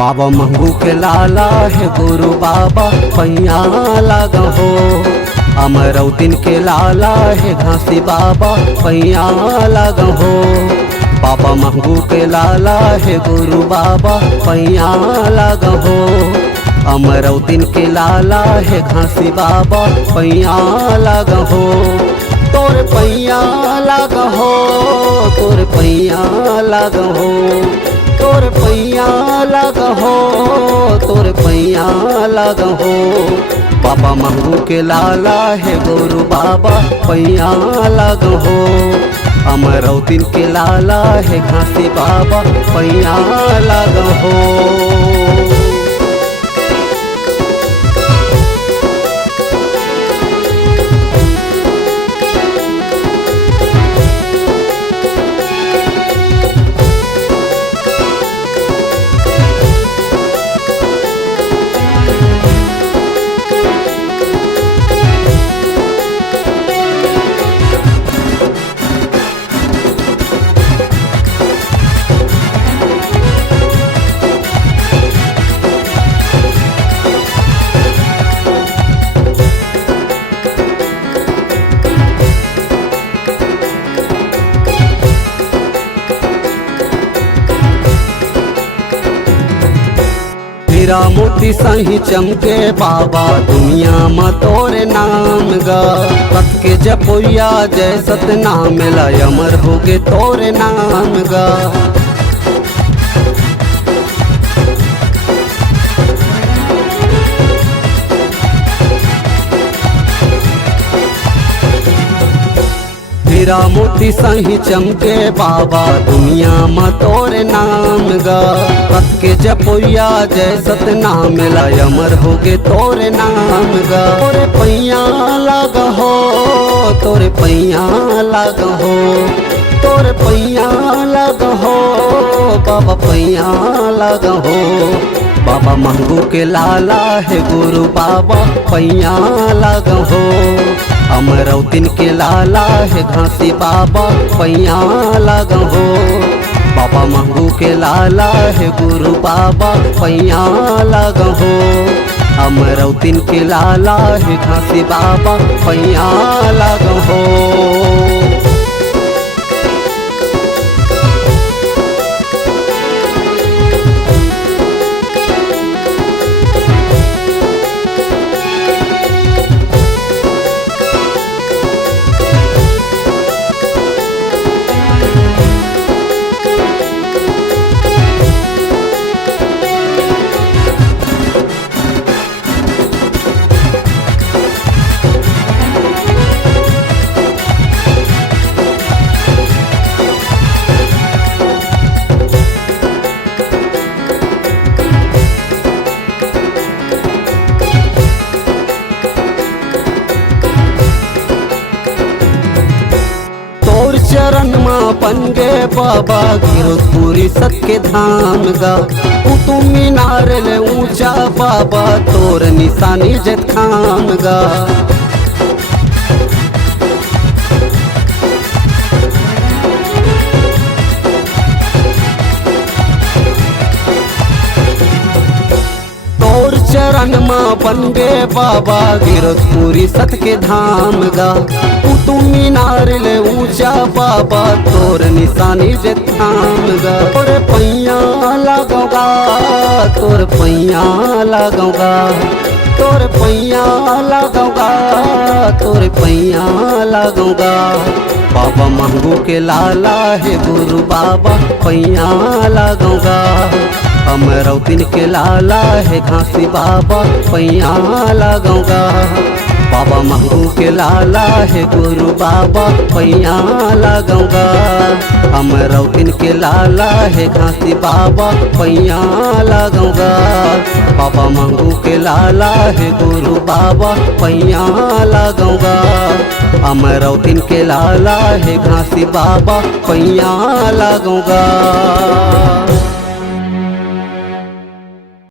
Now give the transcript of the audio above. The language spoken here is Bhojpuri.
बाबा मंगू के लाला है गुरु बाबा पैया लगा हो। अमरौतीन के लाला है घासी बाबा पैया लगा हो। बाबा मंगू के लाला है गुरु बाबा पैया लगा हो। अमरौतीन के लाला है घासी बाबा पैया लगा हो। तोर पैया लगा हो, तोर पैया लगा हो, तोर पैया लगा हो, तोर पैया लगा हो। बाबा मंगू के लाला है गुरु बाबा पैया लगा हो। अमरौतीन के लाला है घासी बाबा पैया लगा हो। हीरा मोती सही चमके बाबा दुनिया में तोरे नाम गा। सत के जपोया जय सतनाम ला अमर होगे तोरे नाम गा। हीरा मोती सही चमके बाबा दुनिया में तोरे नाम गा। सत के जपोया जय सतनाम ला अमर होगे तोरे नाम गा। तोरे पैया लगा हो, तोरे पैया लगा हो, तोरे पैया लगा हो, बाबा पैया लगा हो। बाबा मंगू के लाला है गुरु बाबा पैया लगा हो। अमरौतीन के लाला है घासी बाबा पैया लगा हो। बाबा मंगू के लाला है गुरु बाबा पैया लगा हो। अमरौतीन के लाला है घासी बाबा पैया लगा हो। चरण माँ पनगे बाबा गिरपुरी सत्य धाम गा। कुतुब मीनार ले ऊंचा बाबा तोर निशानी जत खाम गा। तोर चरण माँ पनगे बाबा गिरपुरी सत्य धाम गा। कुतुब मीनार ले ऊंचा बाबा तोर निशानी जे थाम गा। तोर पैया लगौगा, तोर पैया लगौगा, तोर पैया लगौगा, तोर पैया लगौगा। बाबा मंगू के लाला है गुरु बाबा पैया लगौगा। अमरौतीन के लाला है घासी बाबा पैया लगौगा। बाबा मंगू के लाला है गुरु बाबा पैया लगौगा। अमरौतीन के लाला है घासी बाबा पैया लगौगा। बाबा मंगू के लाला है गुरु बाबा पैया लगौगा। अमरौतीन के लाला है घासी बाबा पैया लगौगा।